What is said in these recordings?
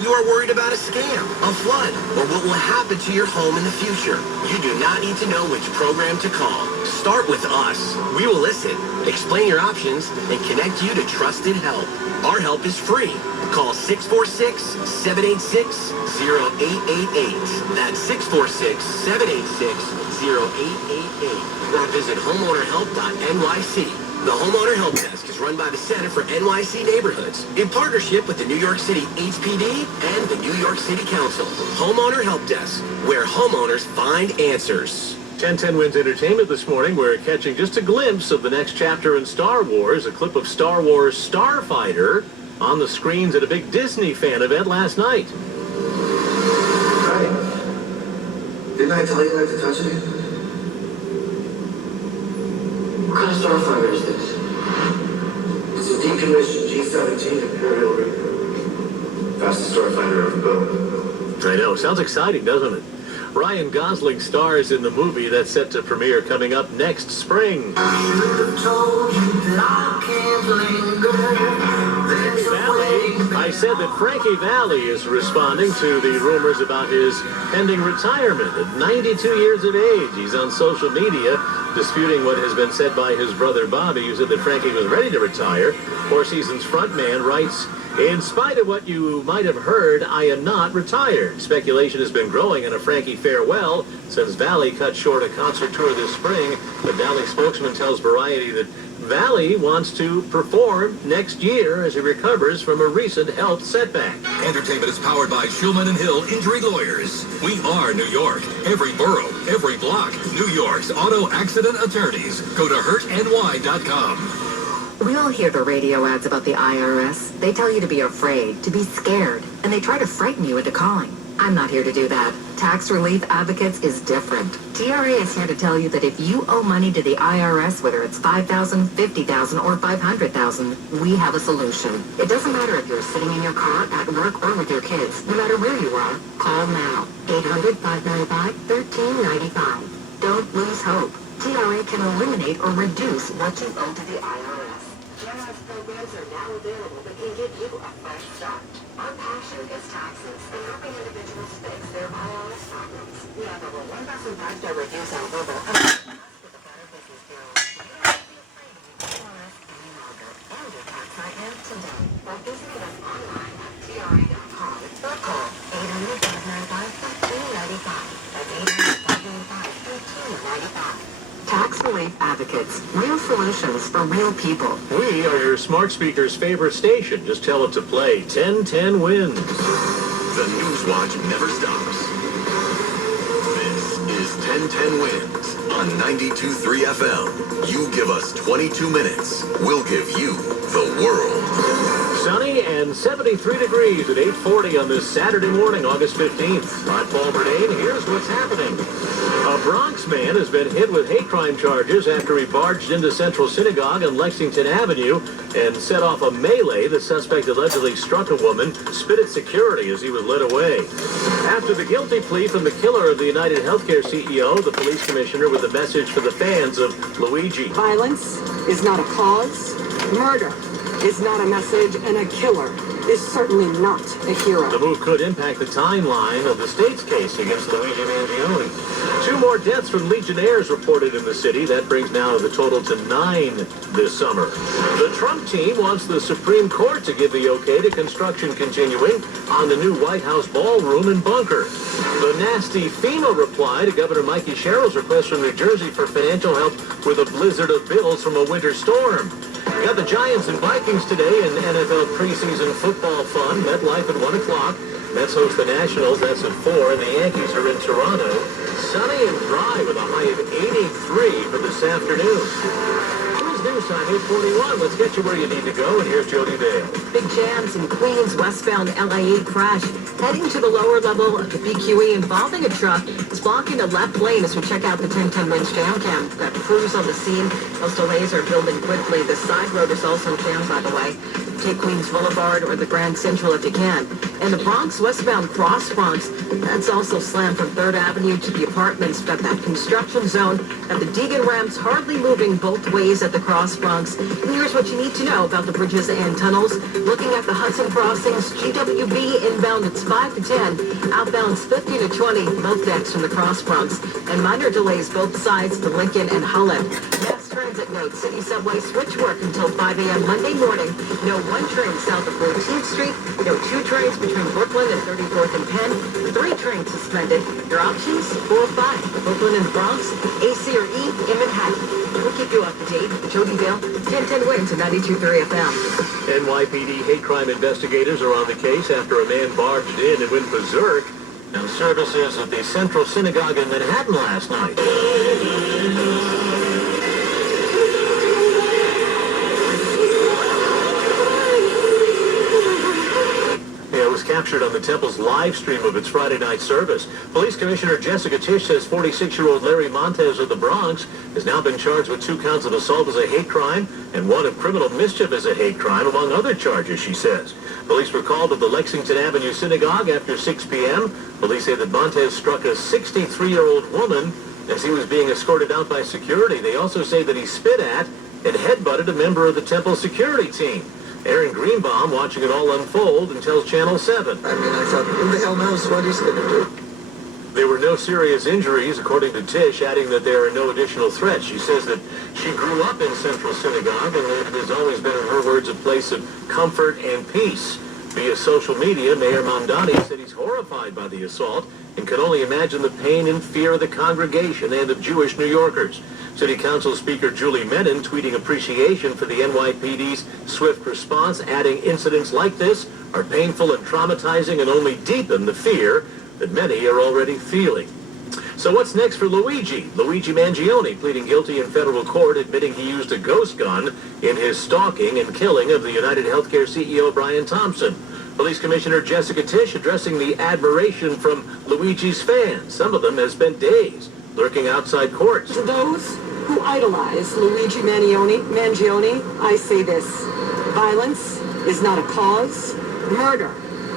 You are worried about a scam, a flood, or what will happen to your home in the future. You do not need to know which program to call. Start with us. We will listen, explain your options, and connect you to trusted help. Our help is free. Call 646-786-0888. That's 646-786-0888. Or visit homeownerhelp.nyc. The Homeowner Help Desk is run by the Center for NYC Neighborhoods in partnership with the New York City HPD and the New York City Council. Homeowner Help Desk, where homeowners find answers. 1010 Wins Entertainment this morning. We're catching just a glimpse of the next chapter in Star Wars, a clip of Star Wars Starfighter on the screens at a big Disney fan event last night. Right. Didn't I tell you not to touch it? What kind of Starfighter is this? It's a decommissioned G-17 Imperial Reaper. Fastest Starfighter ever built. I know. Sounds exciting, doesn't it? Ryan Gosling stars in the movie that's set to premiere coming up next spring. I said that Frankie Valli is responding to the rumors about his pending retirement at 92 years of age. He's on social media disputing what has been said by his brother Bobby, who said that Frankie was ready to retire. Four Seasons frontman writes, "In spite of what you might have heard, I am not retired." Speculation has been growing on a Frankie farewell since Valli cut short a concert tour this spring. The Valli spokesman tells Variety that Valli wants to perform next year as he recovers from a recent health setback. Entertainment is powered by Schulman & Hill Injury Lawyers. We are New York. Every borough, every block. New York's auto accident attorneys. Go to hurtny.com. We all hear the radio ads about the IRS. They tell you to be afraid, to be scared, and they try to frighten you into calling. I'm not here to do that. Tax Relief Advocates is different. TRA is here to tell you that if you owe money to the IRS, whether it's $5,000, $50,000, or $500,000, we have a solution. It doesn't matter if you're sitting in your car, at work, or with your kids. No matter where you are, call now. 800-595-1395. Don't lose hope. TRA can eliminate or reduce what you owe to the IRS. Generous programs are now available that can give you a fresh start. Our passion is taxes and helping individuals fix their IRS problems. We have over 1,000 5-star reviews on Google and us with the Better Business Bureau. You don't have to be afraid of your IRS any longer. And your tax IM today by visiting us online at TRA.com or call 800-595-1395. That's 800-595-1395. Tax Relief Advocates. Real solutions for real people. We are your smart speaker's favorite station. Just tell it to play 1010 Wins. The Newswatch never stops. This is 1010 Wins on 92.3 FM. You give us 22 minutes. We'll give you the world. Sunny and 73 degrees at 8:40 on this Saturday morning, August 15th. I'm Paul Bernane. Here's what's happening. A Bronx man has been hit with hate crime charges after he barged into Central Synagogue on Lexington Avenue and set off a melee. The suspect allegedly struck a woman, spit at security as he was led away. After the guilty plea from the killer of the United Healthcare CEO, the police commissioner with a message for the fans of Luigi. Violence is not a cause. Murder is not a message, and a killer is certainly not a hero. The move could impact the timeline of the state's case against Luigi Mangione. 2 more deaths from Legionnaires reported in the city. That brings now the total to 9 this summer. The Trump team wants the Supreme Court to give the okay to construction continuing on the new White House ballroom and bunker. The nasty FEMA reply to Governor Mikey Sherrill's request from New Jersey for financial help with a blizzard of bills from a winter storm. We got the Giants and Vikings today in NFL preseason football fun. MetLife at 1 o'clock. Mets host the Nationals. That's at 4. And the Yankees are in Toronto. Sunny and dry with a high of 83 for this afternoon. News time, 8:41. Let's get you where you need to go, and here's Jody Dale. Big jams in Queens, westbound LA crash. Heading to the lower level of the BQE involving a truck is blocking the left lane as we check out the 1010 Wins jam cam. Got crews on the scene. Those delays are building quickly. The side road is also jammed, by the way. Take Queens Boulevard or the Grand Central if you can. And the Bronx westbound Cross Bronx, that's also slammed from 3rd Avenue to the apartments. Got that construction zone. Got the Deegan ramps hardly moving both ways at the Cross Bronx. And here's what you need to know about the bridges and tunnels. Looking at the Hudson crossings, GWB inbound it's 5 to 10. Outbounds 15 to 20, both decks from the Cross Bronx. And minor delays both sides to Lincoln and Holland. Mass transit note, city subway switch work until 5 a.m. Monday morning. No one train south of 14th Street. No 2 trains between Brooklyn and 34th and Penn. 3 trains suspended. Your options, 4 or 5. Brooklyn and the Bronx, AC or E in Manhattan. We'll keep you up to date. Jody Dale, 1010 Wins at 92.3 FM. NYPD hate crime investigators are on the case after a man barged in and went berserk on services at the Central Synagogue in Manhattan last night. It was captured on the temple's live stream of its Friday night service. Police Commissioner Jessica Tisch says 46-year-old Larry Montez of the Bronx has now been charged with 2 counts of assault as a hate crime and 1 of criminal mischief as a hate crime, among other charges, she says. Police were called to the Lexington Avenue Synagogue after 6 p.m. Police say that Montez struck a 63-year-old woman as he was being escorted out by security. They also say that he spit at and headbutted a member of the temple security team. Aaron Greenbaum watching it all unfold and tells Channel 7. I thought, who the hell knows what he's going to do? There were no serious injuries, according to Tisch, adding that there are no additional threats. She says that she grew up in Central Synagogue and it has always been, in her words, a place of comfort and peace. Via social media, Mayor Mamdani said he's horrified by the assault and can only imagine the pain and fear of the congregation and of Jewish New Yorkers. City Council Speaker Julie Menon tweeting appreciation for the NYPD's swift response, adding incidents like this are painful and traumatizing and only deepen the fear that many are already feeling. So what's next for Luigi? Luigi Mangione pleading guilty in federal court, admitting he used a ghost gun in his stalking and killing of the United Healthcare CEO Brian Thompson. Police Commissioner Jessica Tisch addressing the admiration from Luigi's fans. Some of them have spent days lurking outside courts. To those who idolize Luigi Mangione, I say this. Violence is not a cause. Murder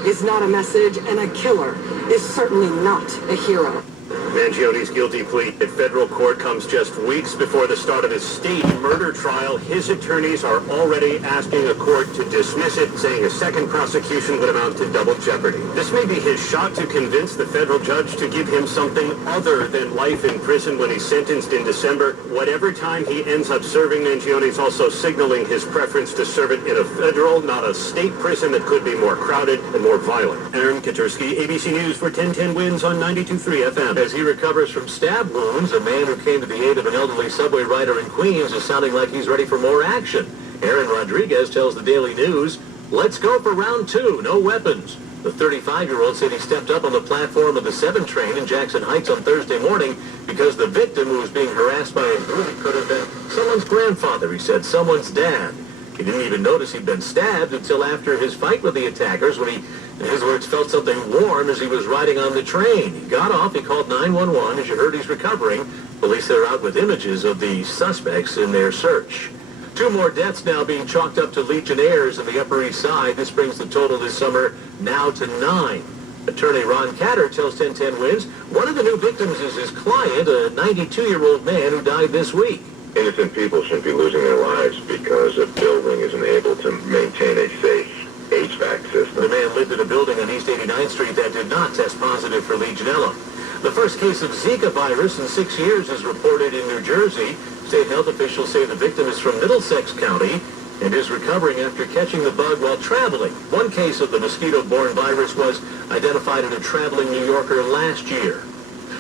is not a message. And a killer is certainly not a hero. Mangione's guilty plea at federal court comes just weeks before the start of his state murder trial. His attorneys are already asking a court to dismiss it, saying a second prosecution would amount to double jeopardy. This may be his shot to convince the federal judge to give him something other than life in prison when he's sentenced in December. Whatever time he ends up serving, Mangione's also signaling his preference to serve it in a federal, not a state prison that could be more crowded and more violent. Aaron Katursky, ABC News for 1010 Wins on 92.3 FM. As he recovers from stab wounds, a man who came to the aid of an elderly subway rider in Queens is sounding like he's ready for more action. Aaron Rodriguez tells the Daily News, "Let's go for round 2, no weapons." The 35-year-old said he stepped up on the platform of the 7 train in Jackson Heights on Thursday morning because the victim, who was being harassed by a group, could have been someone's grandfather, he said, someone's dad. He didn't even notice he'd been stabbed until after his fight with the attackers when he, in his words, felt something warm as he was riding on the train. He got off, he called 911. As you heard, he's recovering. Police are out with images of the suspects in their search. 2 more deaths now being chalked up to Legionnaires in the Upper East Side. This brings the total this summer now to 9. Attorney Ron Catter tells 1010 Wins one of the new victims is his client, a 92-year-old man who died this week. Innocent people shouldn't be losing their lives because a building isn't able to maintain a safe HVAC system. The man lived in a building on East 89th Street that did not test positive for Legionella. The first case of Zika virus in 6 years is reported in New Jersey. State health officials say the victim is from Middlesex County and is recovering after catching the bug while traveling. One case of the mosquito-borne virus was identified in a traveling New Yorker last year.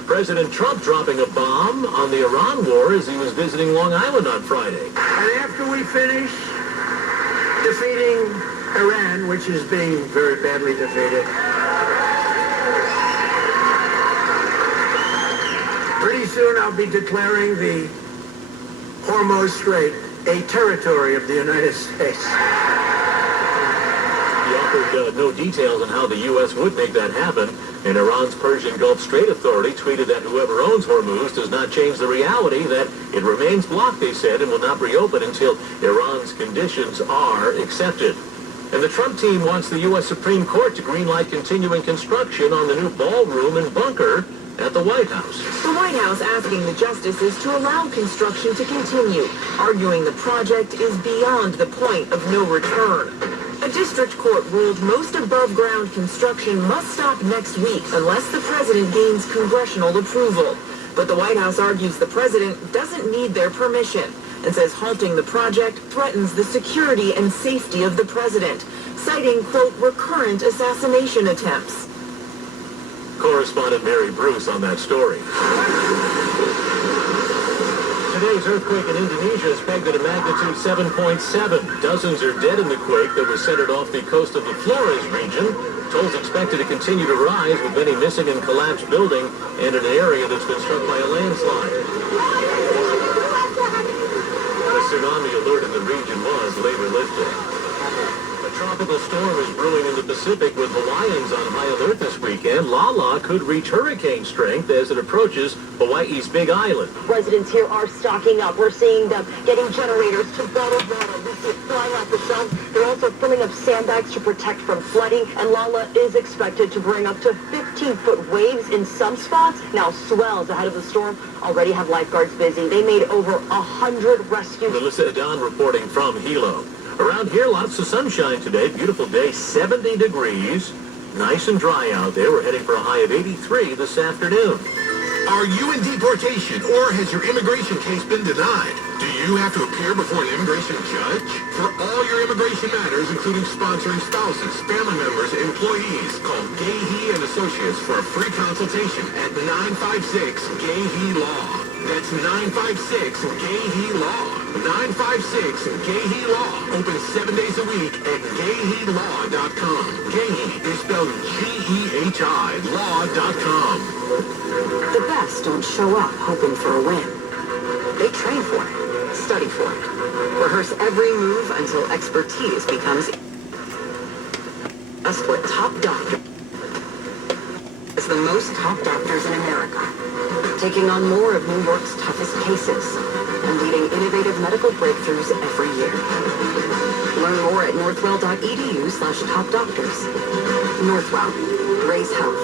President Trump dropping a bomb on the Iran war as he was visiting Long Island on Friday. And after we finish defeating Iran, which is being very badly defeated, pretty soon I'll be declaring the Hormuz Strait a territory of the United States. He offered no details on how the U.S. would make that happen, and Iran's Persian Gulf Strait Authority tweeted that whoever owns Hormuz does not change the reality that it remains blocked, they said, and will not reopen until Iran's conditions are accepted. And the Trump team wants the U.S. Supreme Court to greenlight continuing construction on the new ballroom and bunker at the White House. The White House asking the justices to allow construction to continue, arguing the project is beyond the point of no return. A district court ruled most above-ground construction must stop next week unless the president gains congressional approval. But the White House argues the president doesn't need their permission and says halting the project threatens the security and safety of the president, citing, quote, recurrent assassination attempts. Correspondent Mary Bruce on that story. Today's earthquake in Indonesia is pegged at a magnitude 7.7. Dozens are dead in the quake that was centered off the coast of the Flores region. Tolls expected to continue to rise, with many missing in collapsed building and an area that's been struck by a landslide. A tsunami alert in the region was later lifted. A tropical storm is brewing in the Pacific, with Hawaiians on high alert this weekend. Lala could reach hurricane strength as it approaches Hawaii's Big Island. Residents here are stocking up. We're seeing them getting generators to bottle water. We see it flying off the shelves. They're also filling up sandbags to protect from flooding. And Lala is expected to bring up to 15-foot waves in some spots. Now, swells ahead of the storm already have lifeguards busy. They made over 100 rescues. Melissa Adon reporting from Hilo. Around here, lots of sunshine today. Beautiful day, 70 degrees. Nice and dry out there. We're heading for a high of 83 this afternoon. Are you in deportation, or has your immigration case been denied? Do you have to appear before an immigration judge? For all your immigration matters, including sponsoring spouses, family members, employees, call Gahee and Associates for a free consultation at 956-GAHEE-LAW. That's 956-GAHEE-LAW. 956-GAHEE-LAW. Open 7 days a week at GAHEELaw.com. Gahee is spelled G-E-H-I, law.com. The best don't show up hoping for a win. They train for it, study for it, rehearse every move until expertise becomes. That's what Top Doctor is, the most top doctors in America, taking on more of New York's toughest cases and leading innovative medical breakthroughs every year. Learn more at northwell.edu/topdoctors. Northwell, raise health.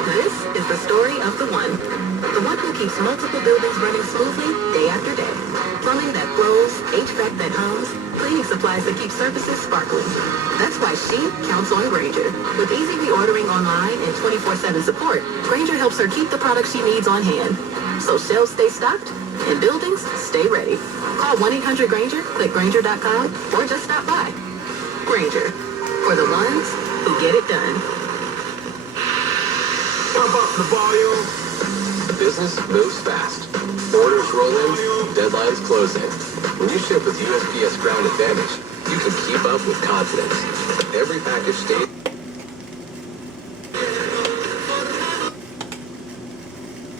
This is the story of the one who keeps multiple buildings running smoothly day after day. Plumbing that flows, HVAC that hums, cleaning supplies that keep surfaces sparkling. That's why she counts on Grainger. With easy reordering online and 24/7 support, Grainger helps her keep the products she needs on hand. So shelves stay stocked and buildings stay ready. Call 1-800-GRAINGER, click Grainger.com, or just stop by. Grainger, for the ones who get it done. Pump up the volume. Business moves fast. Orders roll in, deadlines closing. When you ship with USPS Ground Advantage, you can keep up with confidence. Every package stays.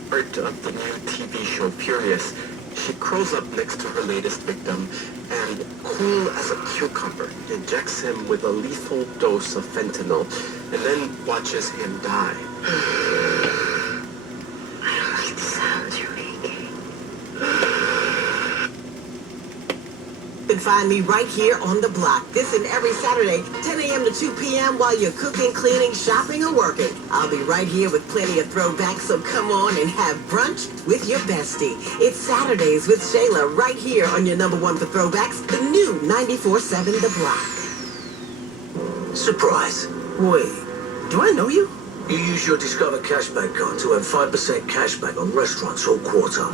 Part of the new TV show Furious, she curls up next to her latest victim and, cool as a cucumber, injects him with a lethal dose of fentanyl and then watches him die. You can find me right here on the block. This and every Saturday, 10 a.m. to 2 p.m. while you're cooking, cleaning, shopping, or working. I'll be right here with plenty of throwbacks, so come on and have brunch with your bestie. It's Saturdays with Shayla right here on your number one for throwbacks, the new 94.7 The Block. Surprise. Wait, do I know you? You use your Discover cashback card to earn 5% cashback on restaurants all quarter.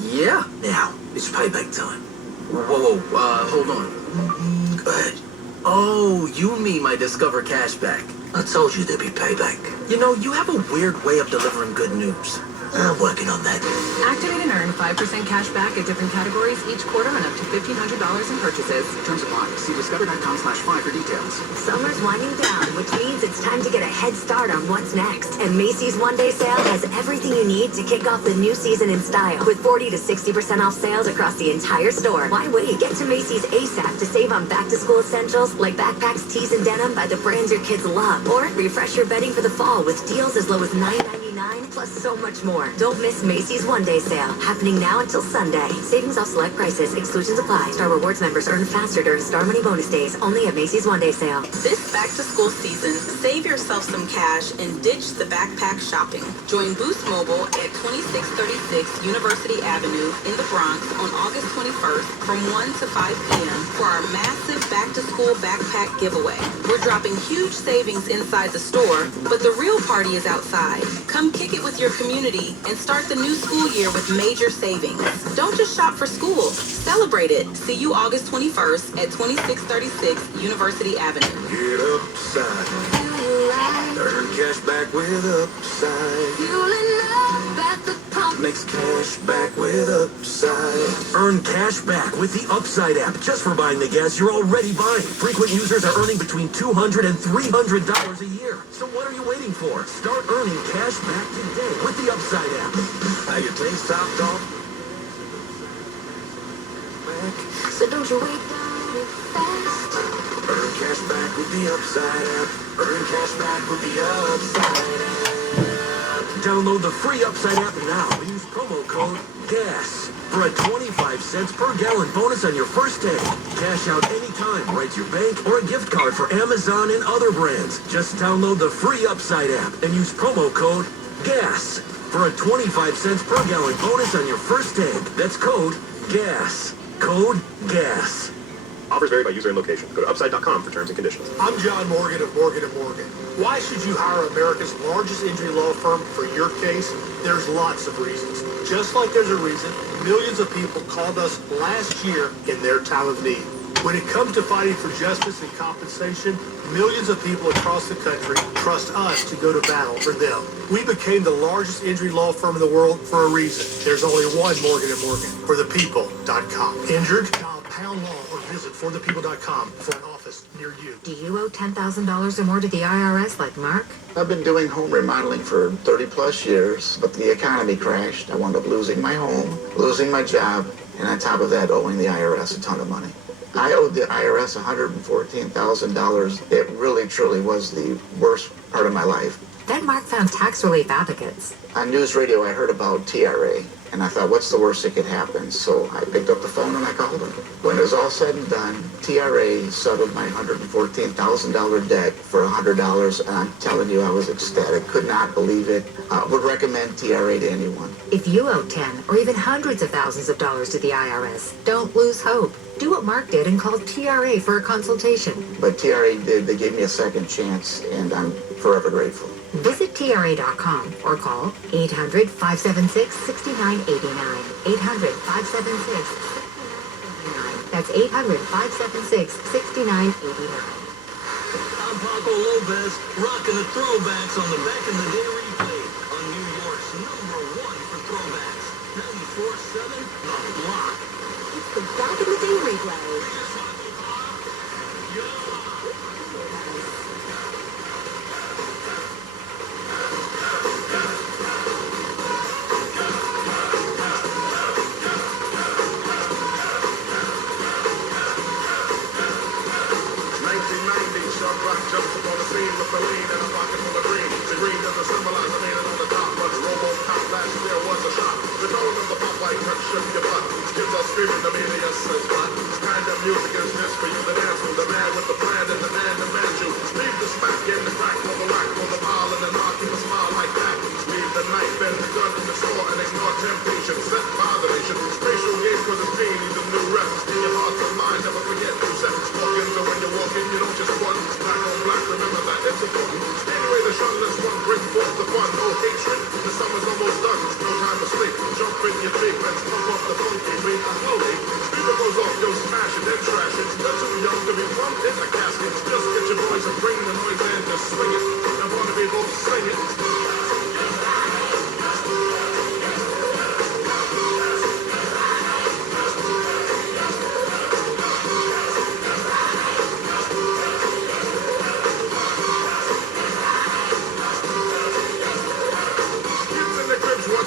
Yeah. Now, it's payback time. Whoa, hold on. Go ahead. Oh, you mean my Discover cashback. I told you there'd be payback. You know, you have a weird way of delivering good news. I'm working on that. Activate and earn 5% cash back at different categories each quarter and up to $1,500 in purchases. Terms apply. See discover.com/5 for details. Summer's winding down, which means it's time to get a head start on what's next. And Macy's one-day sale has everything you need to kick off the new season in style. With 40 to 60% off sales across the entire store. Why wait? Get to Macy's ASAP to save on back-to-school essentials like backpacks, tees, and denim by the brands your kids love. Or refresh your bedding for the fall with deals as low as $9.99 $1,999, plus so much more. Don't miss Macy's one-day sale, happening now until Sunday. Savings off select prices. Exclusions apply. Star Rewards members earn faster during Star Money bonus days, only at Macy's one-day sale. This back-to-school season, save yourself some cash and ditch the backpack shopping. Join Boost Mobile at 2636 University Avenue in the Bronx on August 21st from 1 to 5 p.m. for our massive back-to-school backpack giveaway. We're dropping huge savings inside the store, but the real party is outside. Come kick it with your community and start the new school year with major savings. Don't just shop for school, celebrate it. See you August 21st at 2636 University Avenue. Get upside. Earn cash back with upside. Fueling up at the pump. Makes cash back with upside. Earn cash back with the Upside app just for buying the gas you're already buying. Frequent users are earning between $200 and $300 a year. So what are you waiting for? Start earning cash back today with the Upside app. How your taste topped off? So don't you wait down it fast. Earn cash back with the Upside app. Earn cash back with the Upside app. Download the free Upside app now and use promo code GAS for a 25 cents per gallon bonus on your first tank. Cash out anytime right to your bank or a gift card for Amazon and other brands. Just download the free Upside app and use promo code GAS for a 25 cents per gallon bonus on your first tank. That's code GAS. Code GAS. Offers vary by user and location. Go to upside.com for terms and conditions. I'm John Morgan of Morgan & Morgan. Why should you hire America's largest injury law firm for your case? There's lots of reasons. Just like there's a reason millions of people called us last year in their time of need. When it comes to fighting for justice and compensation, millions of people across the country trust us to go to battle for them. We became the largest injury law firm in the world for a reason. There's only one Morgan & Morgan, forthepeople.com. Injured? Dial pound law or visit forthepeople.com for an office near you. Do you owe $10,000 or more to the IRS like Mark? I've been doing home remodeling for 30 plus years, but the economy crashed. I wound up losing my home, losing my job, and on top of that, owing the IRS a ton of money. I owed the IRS $114,000. It really, truly was the worst part of my life. Then Mark found tax relief advocates. On news radio, I heard about TRA, and I thought, what's the worst that could happen? So I picked up the phone and I called them. When it was all said and done, TRA settled my $114,000 debt for $100, and I'm telling you, I was ecstatic. Could not believe it. Would recommend TRA to anyone. If you owe 10 or even hundreds of thousands of dollars to the IRS, don't lose hope. Do what Mark did and call TRA for a consultation. But TRA did. They gave me a second chance, and I'm forever grateful. Visit TRA.com or call 800-576-6989. 800-576-6989. That's 800-576-6989. I'm Paco Lopez, rocking the throwbacks on the Back in the Day replay on New York's #1 for throwbacks. 94.7 The Block. It's the Back in the Day replay. Jumps upon the scene with the lean and a pocket full of green. The green doesn't symbolize the man on the top, but Robo-Cop last year was a shot. The tone of the pop-light touch shook your butt. Kids are screaming, the media says what? This kind of music is this for you to dance to. The man with the plan and the man demands you. Leave the smack in the crack for the whack for the pile and the knock. Keep a smile like that. Leave the knife and the gun in the store and ignore temptation. Set botheration. Spatial gaze for the scene. Need a new reference in your heart and mind. Never forget new seconds. Walk in, so when you're walking, you don't just run. Black on black, remember that it's important. Anyway, the shunless one bring forth the fun. No hatred, the summer's almost done. No time to sleep. Jump in your big let's pump up the funky beat. Slowly, speaker goes off, yo, smash it, then trash it. You're too young to be pumped in the casket. Just get your boys and bring the noise and just swing it. I want to be both sing it.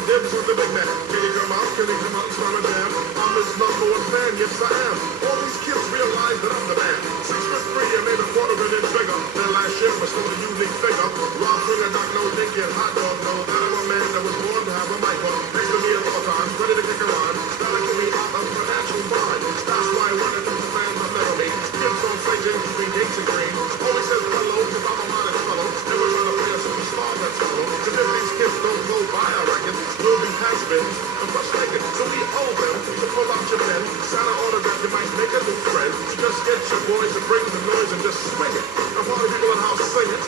Dibs with the big man. Can you come out? Can you come out and start a jam? I'm his #1 fan, yes I am. All these kids realize that I'm the man. 6'3" and made a quarter of an inch bigger. Their last year was still a unique figure. Rob swing a knock, no thinking, hot dog, no. That I'm a man that was born to have a mic on. Next to me at all times, ready to kick around. Starting to me out of a natural bond. That's why I wanted to the fans of never me. Skips on Satan between Gates and Green. Always says hello, cause I'm a modest fellow. Never trying to play a superstar that's hollow. Cause if these kids don't go by, I reckon, we'll be has-beens and frustrated. So we owe them to pull out your pen. Sign an autograph, you might make a new friend. So just get your boys to bring the noise and just swing it. And all the people in the house sing it.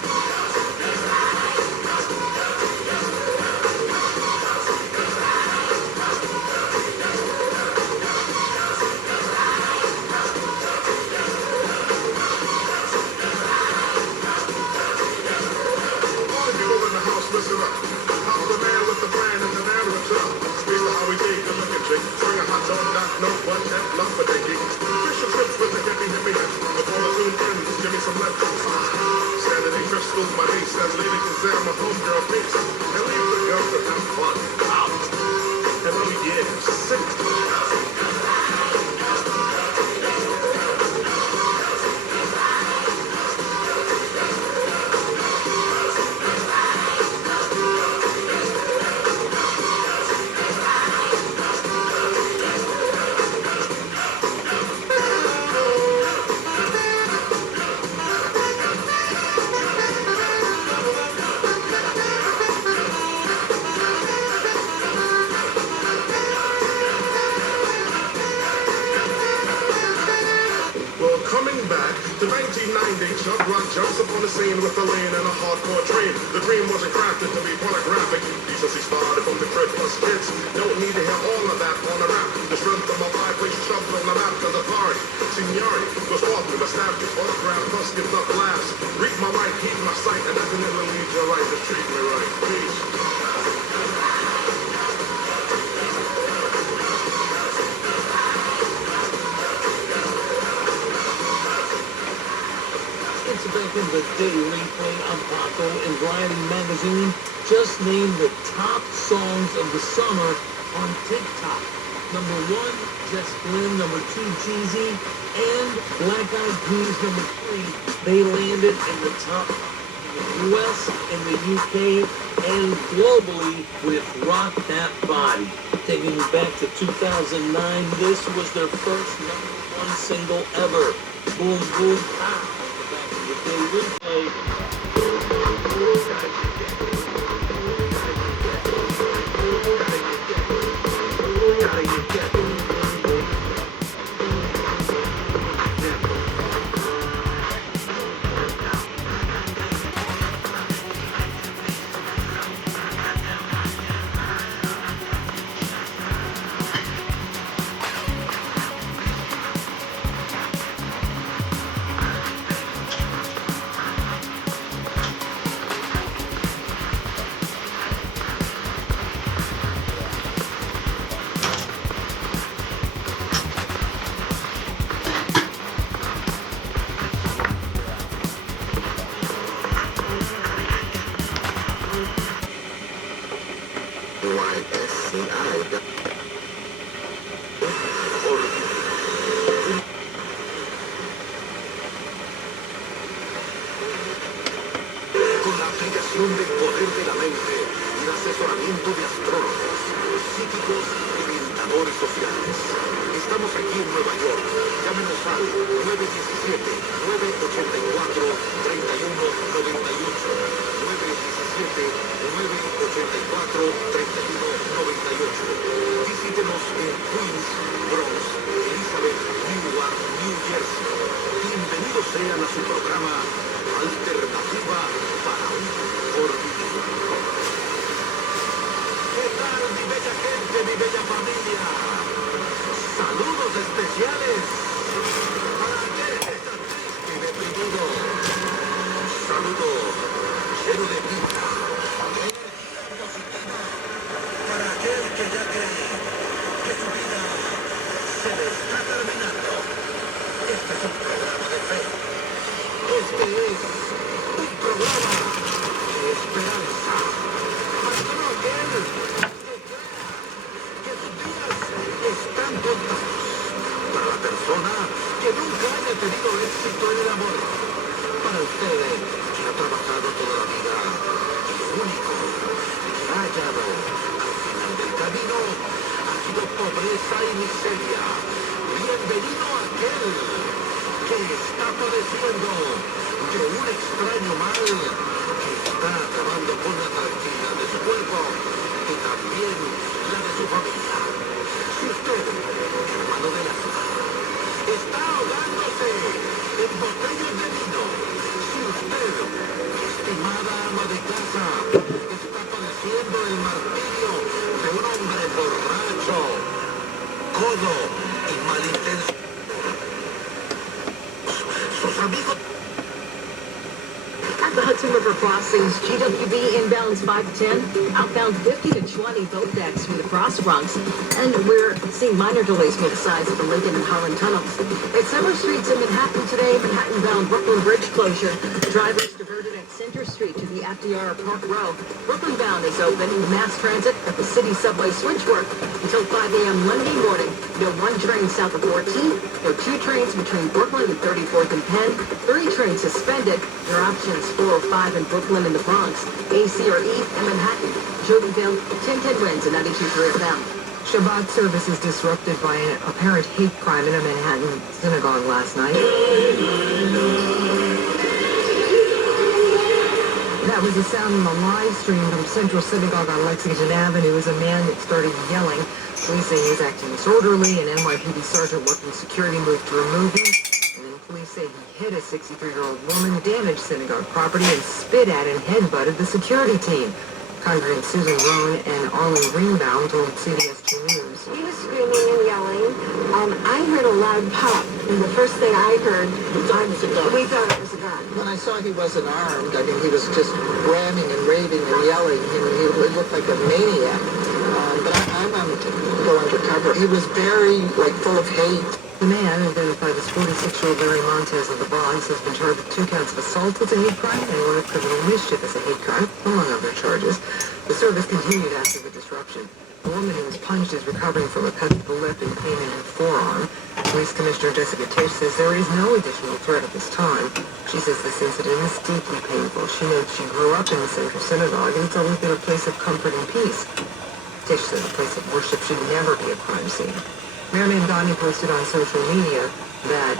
Listen up. I'm the man with the brand and the man rips it up. Speaks to how we take the looking chick. Swing a hot dog, not no butt, and love for dinky. Fish and chips with the hippie hippie hip. Before the tune ends, give me some leftovers. Saturday crystals, my niece says, lady can say I'm a homegirl piece. And leave the girls to have fun. Out. Hello, yeah, sit. Coming back to 1990, Chuck Rock jumps up on the scene with a lean and a hardcore dream. The dream wasn't crafted to be pornographic. Decency started from the crib plus kids. Don't need to hear all of that on a rap. The strength of my vibe was shoved on the map as authority. Seniority was often established. Autograph plus gives up laughs. Read my right, keep my sight, and that's never leads you right. Just treat me right. Peace. Back in the Daily Play, I'm Paco, and Variety Magazine just named the top songs of the summer on TikTok. Number 1, Jess Glynn. Number 2, Jeezy. And Black Eyed Peas. Number 3, they landed in the top in the US, in the UK, and globally with Rock That Body. Taking you back to 2009, this was their first #1 single ever. Boom, boom, pow. Replay. Del poder de la mente y el asesoramiento de astrólogos, psíquicos y orientadores sociales. Estamos aquí en Nueva York. Llámenos al 917-984-3198. 917-984-3198. Visítenos en Queens, Bronx, Elizabeth, Newark, New Jersey. Bienvenidos sean a su programa Alternativa para un mejor vivir. ¿Qué tal, mi bella gente, mi bella familia? Saludos especiales. ¿Para qué está triste y deprimido? Saludo lleno de vida. Para aquel que ya cree que su vida se le está terminando. Este es un programa de fe. Este es un programa de esperanza. Para todo aquel que sus días están contados. Para la persona que nunca haya tenido éxito en el amor. Para usted que ha trabajado toda la vida pobreza y miseria. Bienvenido a aquel que está padeciendo de un extraño mal que está acabando con la tranquilidad de su cuerpo y también la de su familia. Si usted, hermano de la ciudad, está ahogándose en botellas de vino, si usted, estimada ama de casa, está padeciendo el martirio de un hombre borracho, codo y malintencionado, sus amigos. At the Hudson River crossings, GWB inbounds 5 to 10, outbound 50 to 20, both decks through the Cross Bronx. And we're seeing minor delays near the sides of the Lincoln and Holland tunnels. At several streets in Manhattan today, Manhattan-bound Brooklyn Bridge closure. Drivers diverted at Center Street to the FDR Park Row. Brooklyn-bound is open. Mass transit at the city subway switch work until 5 a.m. Monday morning. No one train south of 14. No 2 trains between Brooklyn and 34th and Penn. 3 trains suspended. There are options 405 in Brooklyn and the Bronx. AC or E in Manhattan. Jody Bill, 1010 wins at 92.3 FM. Shabbat service is disrupted by an apparent hate crime in a Manhattan synagogue last night. That was the sound in the live stream from Central Synagogue on Lexington Avenue as a man that started yelling. Police say he was acting disorderly. An NYPD sergeant working security moved to remove him. And then police say he hit a 63-year-old woman, damaged synagogue property, and spit at and headbutted the security team. Congregant Susan Rohn and Arlen Greenbaum told CBS 2 News. He was screaming and yelling. I heard a loud pop, and the first thing I heard, we thought it was a gun. When I saw he wasn't armed, I mean, he was just ramming and raving and yelling. He looked like a maniac. But I'm to go undercover. He was very, full of hate. The man, identified as 46-year-old Larry Montez of the Bronx, has been charged with 2 counts of assault as a hate crime and 1 of criminal mischief as a hate crime, among other charges. The service continued after the disruption. A woman who was punched is recovering from a cut to the lip and pain in her forearm. Police Commissioner Jessica Tisch says there is no additional threat at this time. She says this incident is deeply painful. She notes she grew up in the Central Synagogue and it's always been a place of comfort and peace. Tisch says a place of worship should never be a crime scene. Mayor Mandani posted on social media that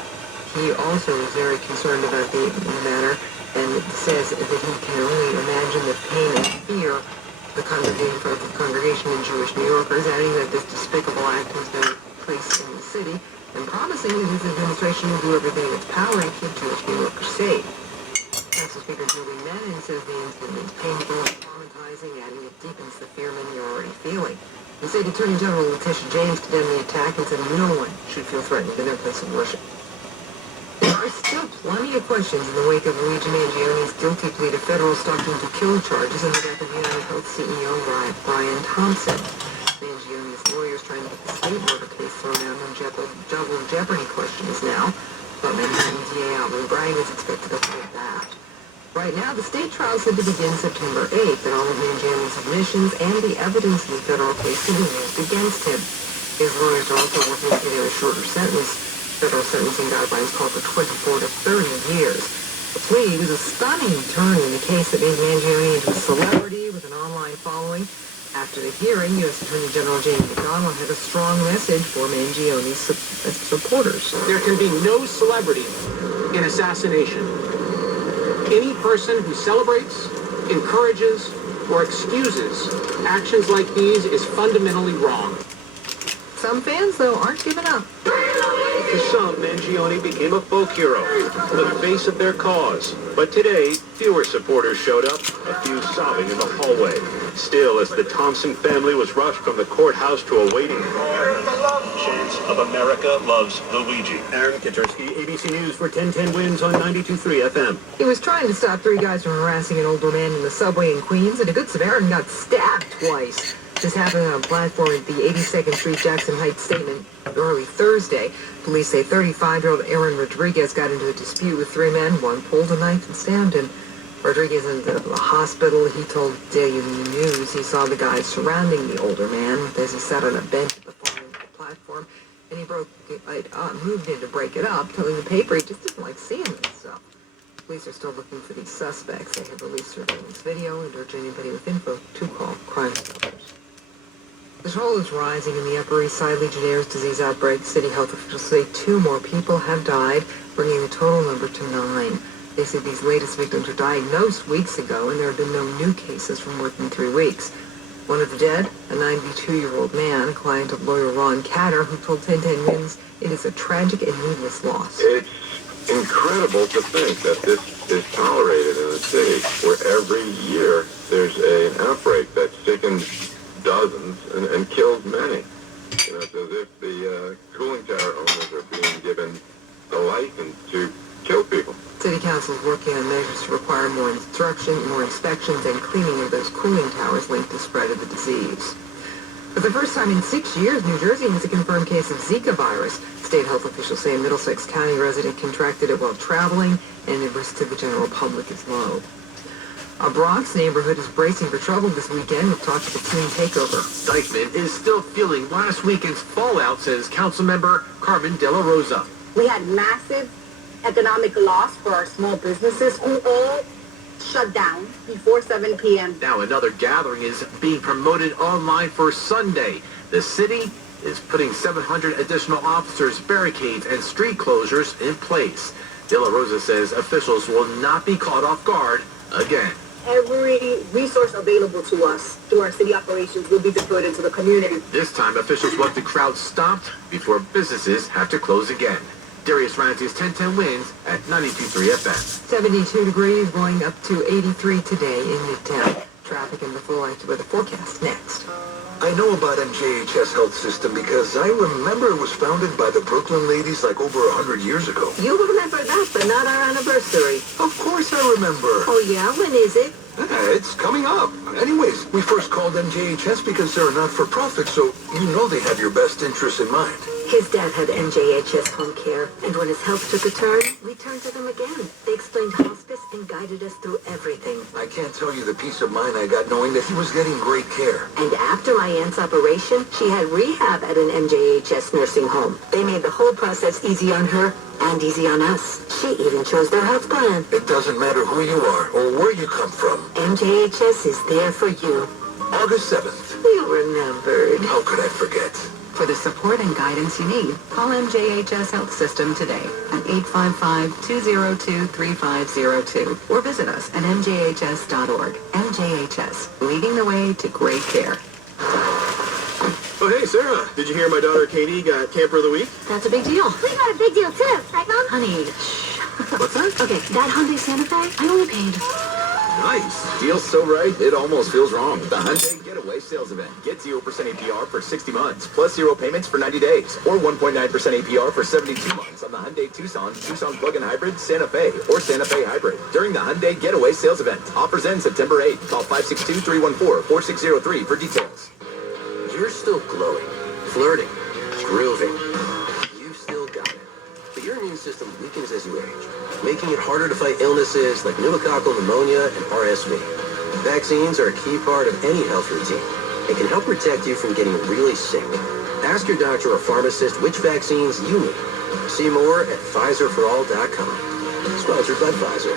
he also is very concerned about the matter and says that he can only imagine the pain and fear the congregation in Jewish New Yorkers, adding that this despicable act has been placed in the city and promising that his administration will do everything in its power to keep Jewish New Yorkers safe. Council Speaker Julie Manning says the incident is painful and traumatizing, adding it deepens the fear many are already feeling. The State Attorney General Letitia James condemned the attack and said no one should feel threatened in their place of worship. There are still plenty of questions in the wake of Luigi Mangioni's guilty plea to federal stalking-to-kill charges in the death of United Health CEO Brian Thompson. Mangioni's lawyers trying to get the state murder case thrown out on double jeopardy questions now, but Manhattan DA Alvin Bragg is expected to hold that. Right now, the state trial is set to begin September 8th, and all of Mangioni's admissions and the evidence in the federal case will be used against him. His lawyers are also working to get him a shorter sentence. Federal sentencing guidelines call for 24 to 30 years. The plea was a stunning turn in the case that made Mangioni into a celebrity with an online following. After the hearing, U.S. Attorney General James McDonnell had a strong message for Mangioni's supporters. There can be no celebrity in assassination. Any person who celebrates, encourages, or excuses actions like these is fundamentally wrong. Some fans, though, aren't giving up. To some, Mangioni became a folk hero, the face of their cause. But today, fewer supporters showed up, a few sobbing in the hallway. Still, as the Thompson family was rushed from the courthouse to a waiting chance of America loves Luigi. Aaron Katursky, ABC News for 1010 Wins on 92.3 FM. He was trying to stop 3 guys from harassing an older man in the subway in Queens, and a Good Samaritan got stabbed twice. This happened on a platform at the 82nd Street Jackson Heights statement early Thursday. Police say 35-year-old Aaron Rodriguez got into a dispute with 3 men. One pulled a knife and stabbed him. Rodriguez ended up in the hospital. He told Daily News he saw the guys surrounding the older man as he sat on a bench at the far end of the platform, and he moved in to break it up, telling the paper he just didn't like seeing this stuff. Police are still looking for these suspects. They have released surveillance video and urge anybody with info to call Crime Stoppers. The toll is rising in the Upper East Side Legionnaire's disease outbreak. City health officials say 2 more people have died, bringing the total number to 9. They say these latest victims were diagnosed weeks ago, and there have been no new cases for more than 3 weeks. One of the dead, a 92-year-old man, a client of lawyer Ron Catter, who told 1010 News it is a tragic and needless loss. It's incredible to think that this is tolerated in a city where every year there's an outbreak that sickens dozens and kills many. You know, it's as if the cooling tower owners are being given a license to kill people. City Council is working on measures to require more instruction, more inspections, and cleaning of those cooling towers linked to spread of the disease. For the first time in 6 years, New Jersey has a confirmed case of Zika virus. State health officials say a Middlesex County resident contracted it while traveling, and the risk to the general public is low. A Bronx neighborhood is bracing for trouble this weekend with talk of a teen takeover. Dykeman is still feeling last weekend's fallout, says Councilmember Carmen De La Rosa. We had massive economic loss for our small businesses who all shut down before 7 p.m. Now another gathering is being promoted online for Sunday. The city is putting 700 additional officers, barricades, and street closures in place. De La Rosa says officials will not be caught off guard again. Every resource available to us through our city operations will be deployed into the community. This time, officials want the crowd stopped before businesses have to close again. Darius Ramsey's 1010 wins at 92.3 FM. 72 degrees, going up to 83 today in Midtown. Traffic and the full weather forecast next. I know about MJHS Health System because I remember it was founded by the Brooklyn ladies like over 100 years ago. You remember that, but not our anniversary. Of course I remember. Oh, yeah? When is it? It's coming up. Anyways, we first called MJHS because they're a not-for-profit, so you know they have your best interests in mind. His dad had MJHS home care, and when his health took a turn, we turned to them again. They explained hospice and guided us through everything. I can't tell you the peace of mind I got knowing that he was getting great care. And after my aunt's operation, she had rehab at an MJHS nursing home. They made the whole process easy on her and easy on us. She even chose their health plan. It doesn't matter who you are or where you come from. MJHS is there for you. August 7th. You remembered. How could I forget? For the support and guidance you need, call MJHS Health System today at 855-202-3502 or visit us at mjhs.org. MJHS, leading the way to great care. Oh, hey, Sarah. Did you hear my daughter Katie got Camper of the Week? That's a big deal. We got a big deal, too. Right, Mom? Honey, shh. What's that? Okay, that Hyundai Santa Fe, I only paid. Nice. Deal's so right, it almost feels wrong. The Hyundai Getaway Sales Event. Get 0% APR for 60 months, plus 0 payments for 90 days, or 1.9% APR for 72 months on the Hyundai Tucson, Tucson Plug-in Hybrid, Santa Fe, or Santa Fe Hybrid during the Hyundai Getaway Sales Event. Offers end September 8th. Call 562-314-4603 for details. You're still glowing, flirting, grooving. You still got it. But your immune system weakens as you age, making it harder to fight illnesses like pneumococcal pneumonia and RSV. Vaccines are a key part of any health routine and can help protect you from getting really sick. Ask your doctor or pharmacist which vaccines you need. See more at PfizerForAll.com. Sponsored by Pfizer.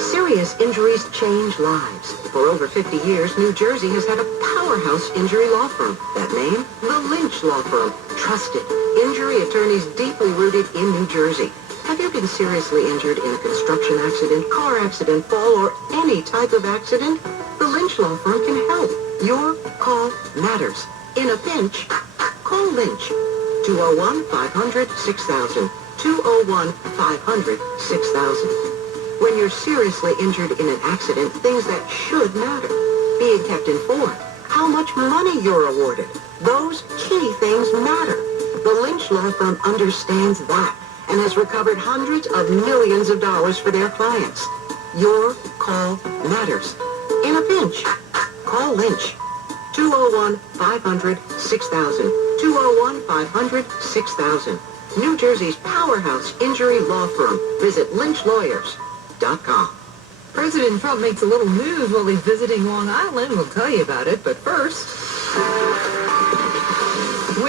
Serious injuries change lives. For over 50 years, New Jersey has had a powerhouse injury law firm. That name? The Lynch Law Firm. Trusted. Injury attorneys deeply rooted in New Jersey. Have you been seriously injured in a construction accident, car accident, fall, or any type of accident? The Lynch Law Firm can help. Your call matters. In a pinch, call Lynch. 201-500-6000. 201-500-6000. When you're seriously injured in an accident, things that should matter. Being kept informed. How much money you're awarded. Those key things matter. The Lynch Law Firm understands that and has recovered hundreds of millions of dollars for their clients. Your call matters. In a pinch, call Lynch. 201-500-6000. 201-500-6000. New Jersey's powerhouse injury law firm. Visit lynchlawyers.com. President Trump makes a little news while he's visiting Long Island. We'll tell you about it, but first...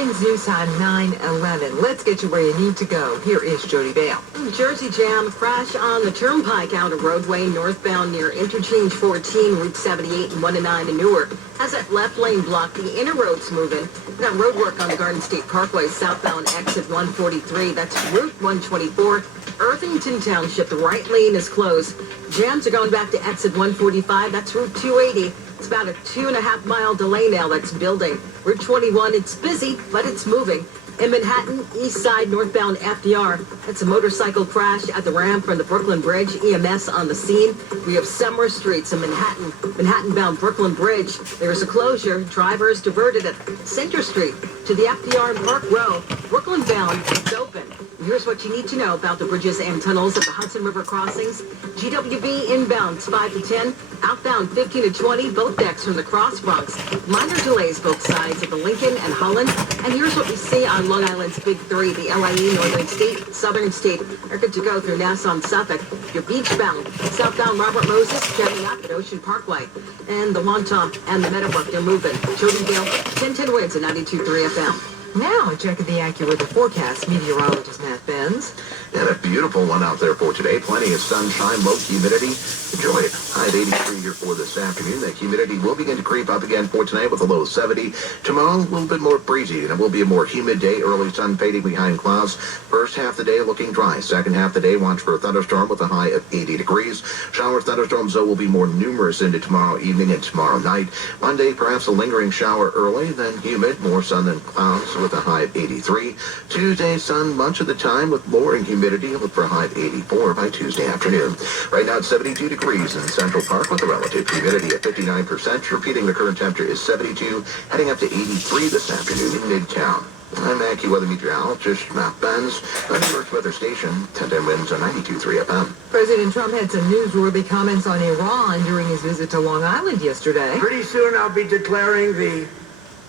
Twins News Time 9:11. Let's get you where you need to go. Here is Jody Bale. Jersey jam crash on the Turnpike Outer Roadway northbound near Interchange 14, Route 78 and 1 and 9 in Newark. Has that left lane blocked. The inner road's moving. Now road work on the Garden State Parkway southbound exit 143. That's Route 124. Irvington Township, the right lane is closed. Jams are going back to exit 145. That's Route 280. It's about a 2.5 mile delay now that's building. Route 21, it's busy, but it's moving. In Manhattan, east side, northbound FDR. That's a motorcycle crash at the ramp from the Brooklyn Bridge. EMS on the scene. We have Summer Streets in Manhattan. Manhattan-bound Brooklyn Bridge. There's a closure. Drivers diverted at Center Street to the FDR and Park Row. Brooklyn-bound, it's open. Here's what you need to know about the bridges and tunnels at the Hudson River crossings. GWB inbound 5 to 10, outbound 15 to 20, both decks from the Cross Bronx. Minor delays both sides of the Lincoln and Holland. And here's what we see on Long Island's Big Three, the LIE, Northern State, Southern State. They're good to go through Nassau and Suffolk. Your beachbound, southbound Robert Moses, jamming up at Ocean Parkway. And the Wantagh and the Meadowbrook, they're moving. Jody Dale, 1010 wins at 92.3 FM. Now, a check of the AccuWeather forecast. Meteorologist Matt Benz. And a beautiful one out there for today. Plenty of sunshine, low humidity. Enjoy it. High of 83 here for this afternoon. The humidity will begin to creep up again for tonight with a low of 70. Tomorrow, a little bit more breezy, and it will be a more humid day. Early sun fading behind clouds. First half of the day looking dry. Second half of the day, watch for a thunderstorm with a high of 80 degrees. Shower thunderstorms, though, will be more numerous into tomorrow evening and tomorrow night. Monday, perhaps a lingering shower early, then humid, more sun than clouds with a high of 83. Tuesday, sun much of the time with lowering humidity. Look for a high of 84 by Tuesday afternoon. Right now it's 72 degrees in Central Park with a relative humidity at 59%. Repeating, the current temperature is 72, heading up to 83 this afternoon in Midtown. I'm AccuWeather meteorologist Matt Benz, on New York's weather station, 1010 winds on 92.3 FM. President Trump had some newsworthy comments on Iran during his visit to Long Island yesterday. Pretty soon I'll be declaring the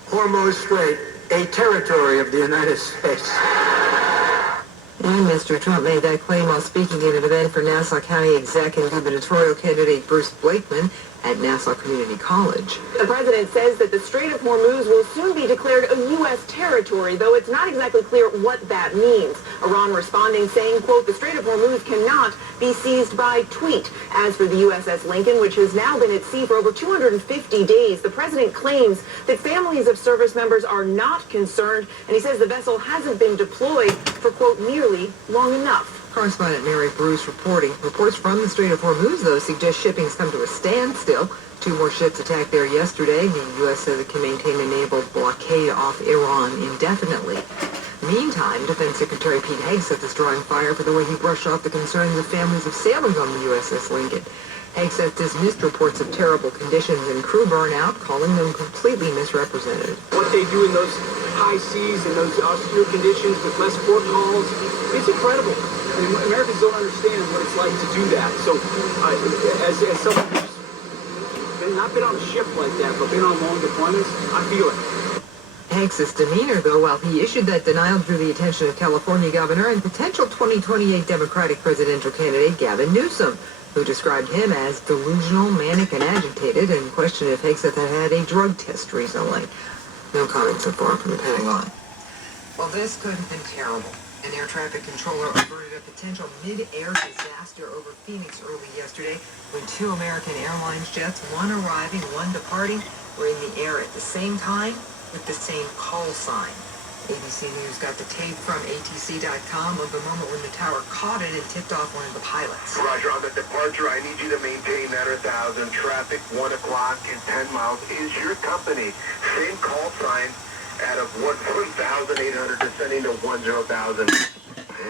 Hormuz Strait a territory of the United States. And Mr. Trump made that claim while speaking at an event for Nassau County Exec and gubernatorial candidate Bruce Blakeman at Nassau Community College. The president says that the Strait of Hormuz will soon be declared a U.S. territory, though it's not exactly clear what that means. Iran responding, saying, quote, the Strait of Hormuz cannot be seized by tweet. As for the USS Lincoln, which has now been at sea for over 250 days, the president claims that families of service members are not concerned, and he says the vessel hasn't been deployed for, quote, nearly long enough. Correspondent Mary Bruce reporting. Reports from the Strait of Hormuz, though, suggest shipping's come to a standstill. 2 more ships attacked there yesterday. The U.S. says it can maintain a naval blockade off Iran indefinitely. Meantime, Defense Secretary Pete Hegseth is drawing fire for the way he brushed off the concerns of families of sailors on the USS Lincoln. Hegseth dismissed reports of terrible conditions and crew burnout, calling them completely misrepresented. What they do in those high seas and those austere conditions with less port calls, it's incredible. I mean, Americans don't understand what it's like to do that. So, as someone who's not been on a ship like that, but been on long deployments, I feel it. Hegseth's demeanor, though, while he issued that denial, drew the attention of California Governor and potential 2028 Democratic presidential candidate Gavin Newsom, who described him as delusional, manic, and agitated, and questioned if Hegseth had had a drug test recently. No comment so far from the Pentagon. Well, this could have been terrible. An air traffic controller averted a potential mid-air disaster over Phoenix early yesterday when 2 American Airlines jets, one arriving, one departing, were in the air at the same time with the same call sign. ABC News got the tape from ATC.com of the moment when the tower caught it and tipped off one of the pilots. Roger, on the departure, I need you to maintain that 1,000. Traffic 1 o'clock in 10 miles is your company. Same call sign out of 1,800 descending to 10,000.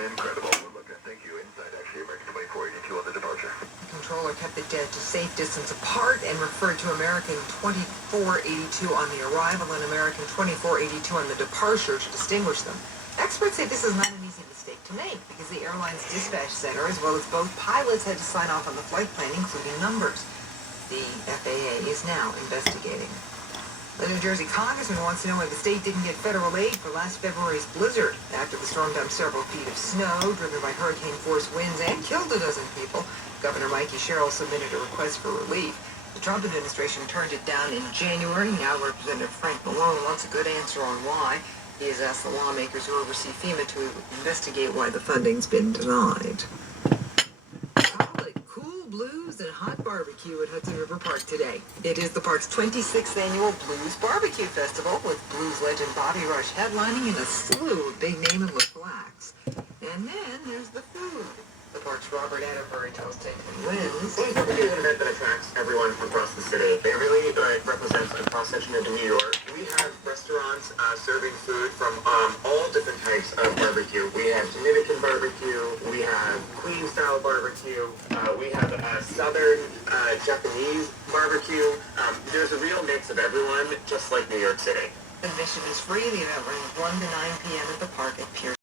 Incredible. Look, thank you. Inside, actually, American 2482 on the departure. The controller kept the jet to safe distance apart and referred to American 2482 on the arrival and American 2482 on the departure to distinguish them. Experts say this is not an easy mistake to make because the airline's dispatch center, as well as both pilots, had to sign off on the flight plan, including numbers. The FAA is now investigating. The New Jersey congressman wants to know why the state didn't get federal aid for last February's blizzard. After the storm dumped several feet of snow, driven by hurricane-force winds, and killed a dozen people, Governor Mikey Sherrill submitted a request for relief. The Trump administration turned it down in January. Now Representative Frank Malone wants a good answer on why. He has asked the lawmakers who oversee FEMA to investigate why the funding's been denied. Cool blues and hot barbecue at Hudson River Park today. It is the park's 26th annual Blues Barbecue Festival with blues legend Bobby Rush headlining and a slew of big-name and local acts. And then there's the food. The park's Robert Atterbury tells Ted wins. Blues Barbecue is an event that attracts everyone from across the city. It really represents a cross-section into New York. We have restaurants serving food from all different types of barbecue. We have Dominican barbecue. We have Queen-style barbecue. We have Southern Japanese barbecue. There's a real mix of everyone, just like New York City. Admission is free. The event runs 1 to 9 p.m. at the park at Pier